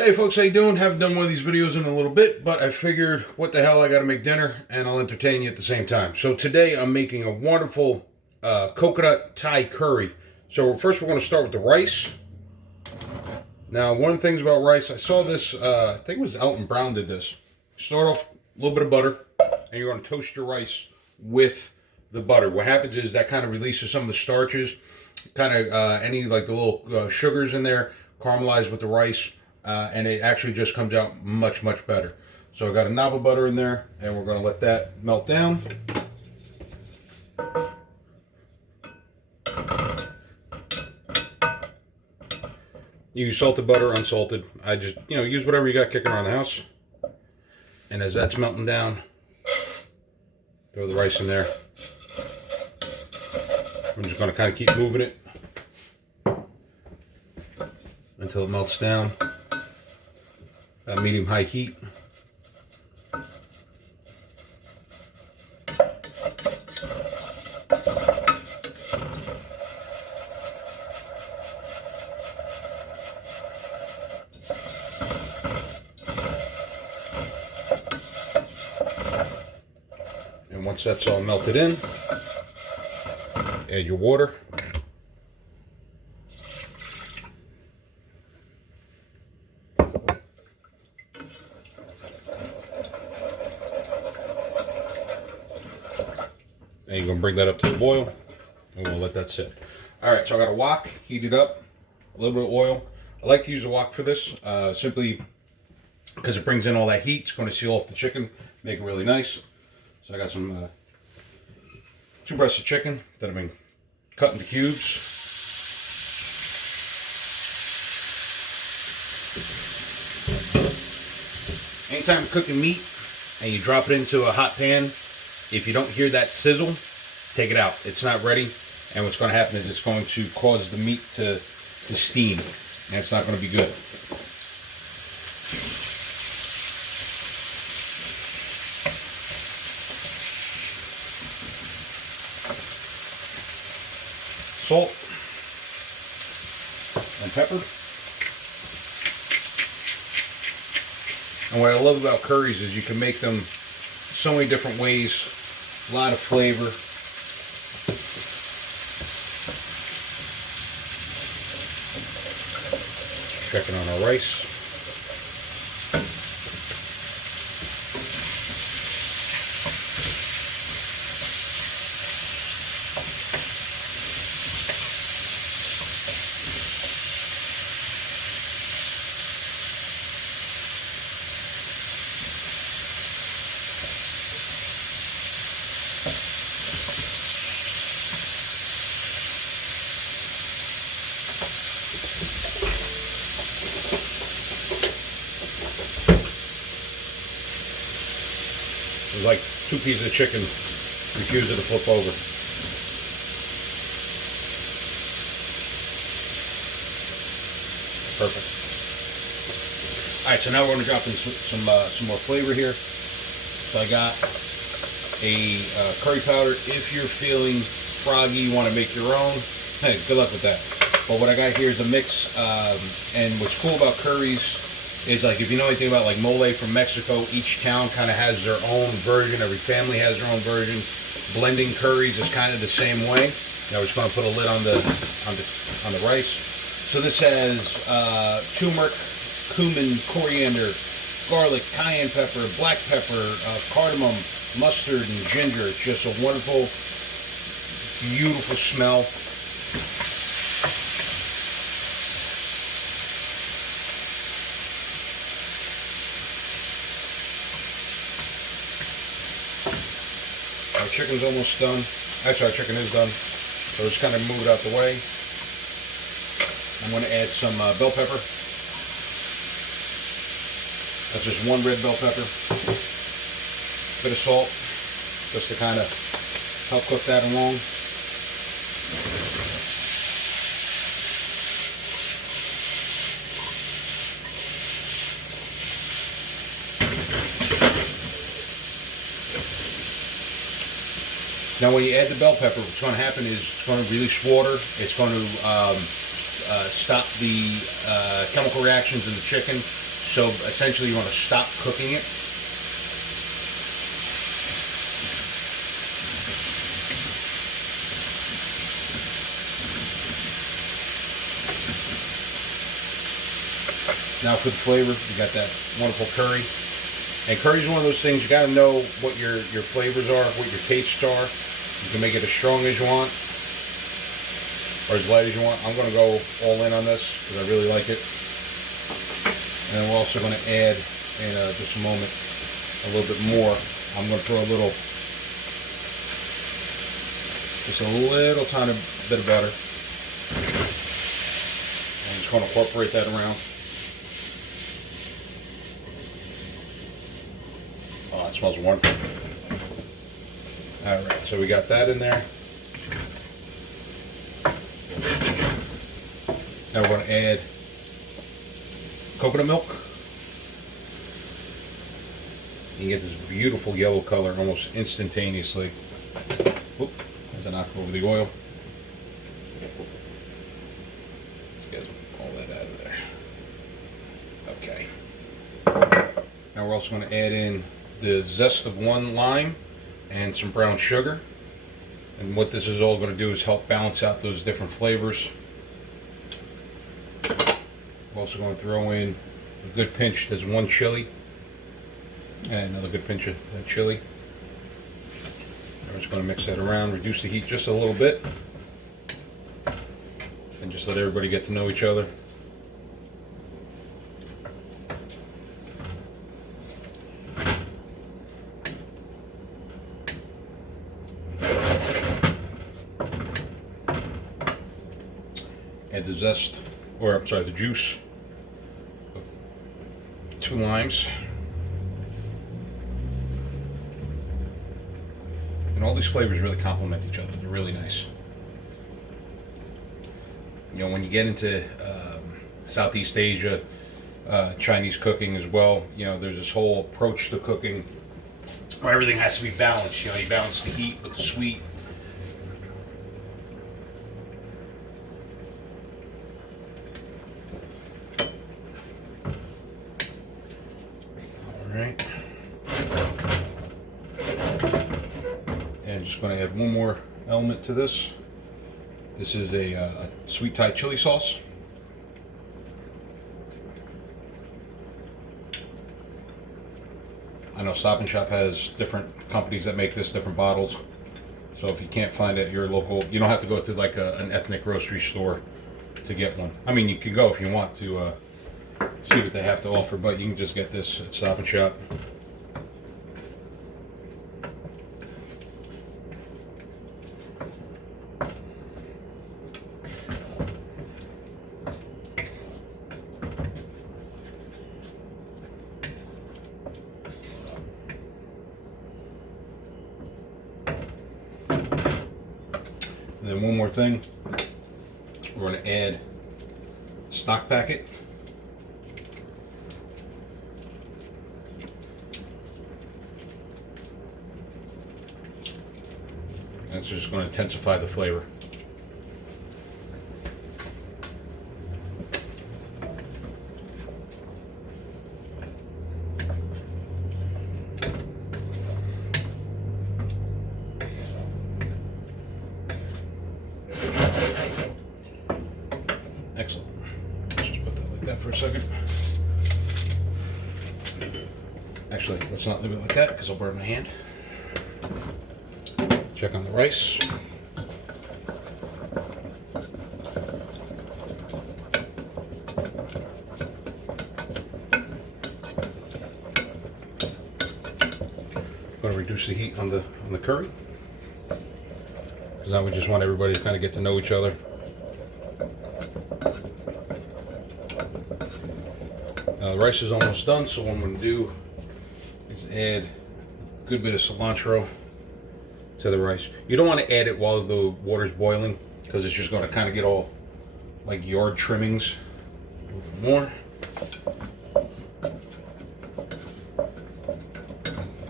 Hey folks, how you doing? Haven't done one of these videos in a little bit, but I figured, what the hell, I gotta make dinner, and I'll entertain you at the same time. So today I'm making a wonderful coconut Thai curry. So first we're gonna start with the rice. Now, one of the things about rice, I saw this, I think it was Alton Brown did this. Start off a little bit of butter, and you're gonna toast your rice with the butter. What happens is that kind of releases some of the starches, kind of any like the little sugars in there, caramelize with the rice. And it actually just comes out much better. So I got a knob of butter in there, and we're going to let that melt down. You use salted butter, unsalted. I just, use whatever you got kicking around the house. And as that's melting down, throw the rice in there. I'm just going to kind of keep moving it until it melts down. Medium-high heat. And once that's all melted in, add your water. And you're going to bring that up to the boil, and we'll let that sit. All right, so I got a wok heated up, a little bit of oil. I like to use a wok for this, simply because it brings in all that heat. It's going to seal off the chicken, make it really nice. So I got some 2 breasts of chicken that have been cut into cubes. Anytime you're cooking meat and you drop it into a hot pan, if you don't hear that sizzle, take it out. It's not ready, and what's going to happen is it's going to cause the meat to steam, and it's not going to be good. Salt and pepper. And what I love about curries is you can make them so many different ways. A lot of flavor. Checking on our rice. It's like 2 pieces of chicken refusing to flip over. Perfect. All right, so now we're going to drop in some more flavor here. So I got a curry powder. If you're feeling froggy, you want to make your own, hey, good luck with that. But what I got here is a mix, and what's cool about curries is, like, if you know anything about like mole from Mexico, each town kind of has their own version. Every family has their own version. Blending curries is kind of the same way. Now we're just going to put a lid on the rice. So this has turmeric, cumin, coriander, garlic, cayenne pepper, black pepper, cardamom, mustard, and ginger. It's just a wonderful, beautiful smell. Our chicken's almost done. Actually, our chicken is done. So just kind of move it out the way. I'm going to add some bell pepper. That's just 1 red bell pepper. Bit of salt, just to kind of help cook that along. Now when you add the bell pepper, what's going to happen is it's going to release water. It's going to stop the chemical reactions in the chicken. So essentially you want to stop cooking it. Now for the flavor, you got that wonderful curry. And curry is one of those things, you got to know what your flavors are, what your tastes are. You can make it as strong as you want, or as light as you want. I'm going to go all in on this because I really like it. And we're also going to add, in just a moment, a little bit more. I'm going to throw just a little tiny bit of butter. I'm just going to incorporate that around. Oh, it smells wonderful. Alright, so we got that in there. Now we're going to add coconut milk. You get this beautiful yellow color almost instantaneously. Oop, as I knock over the oil. Let's get all that out of there. Okay. Now we're also going to add in the zest of 1 lime and some brown sugar. And what this is all going to do is help balance out those different flavors. We're also going to throw in a good pinch. There's 1 chili. And another good pinch of that chili. I'm just going to mix that around, reduce the heat just a little bit. And just let everybody get to know each other. Add the zest, or I'm sorry, the juice of 2 limes. And all these flavors really complement each other. They're really nice. You know, when you get into Southeast Asia, Chinese cooking as well, you know, there's this whole approach to cooking where everything has to be balanced. You know, you balance the heat with the sweet. Alright. And just going to add one more element to this. This is a sweet Thai chili sauce. I know Stop and Shop has different companies that make this, different bottles. So if you can't find it at your local, you don't have to go to like an ethnic grocery store to get one. I mean, you can go if you want to see what they have to offer, but you can just get this at Stop and Shop. And then one more thing, we're going to add stock packet. And it's just going to intensify the flavor. Excellent. Let's just put that like that for a second. Actually, let's not leave it like that because I'll burn my hand. Check on the rice. Going to reduce the heat on the curry because now we just want everybody to kind of get to know each other. The rice is almost done, so what I'm going to do is add a good bit of cilantro to the rice. You don't want to add it while the water's boiling because it's just going to kind of get all like yard trimmings. A little bit more.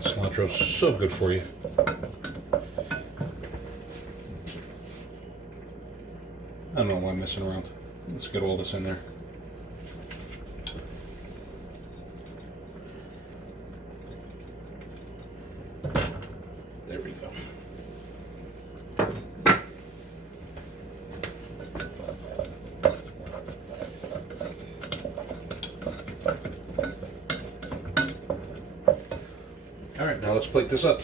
Cilantro is so good for you. I don't know why I'm messing around. Let's get all this in there. Alright, now let's plate this up.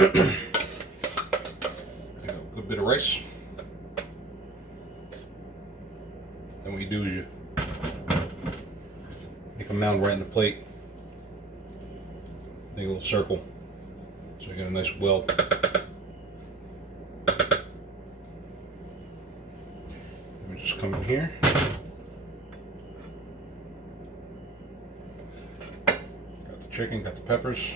A good bit of rice. Then what you do is you make a mound right in the plate. Make a little circle so you get a nice weld. Let me just come in here. Got the chicken, got the peppers.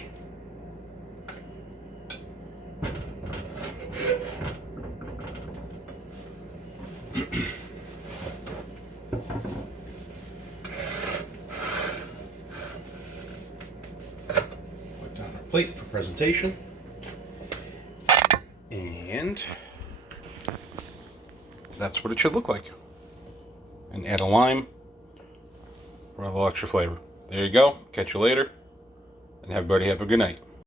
Put down our plate for presentation. And that's what it should look like. And add a lime for a little extra flavor. There you go. Catch you later. And everybody have a good night.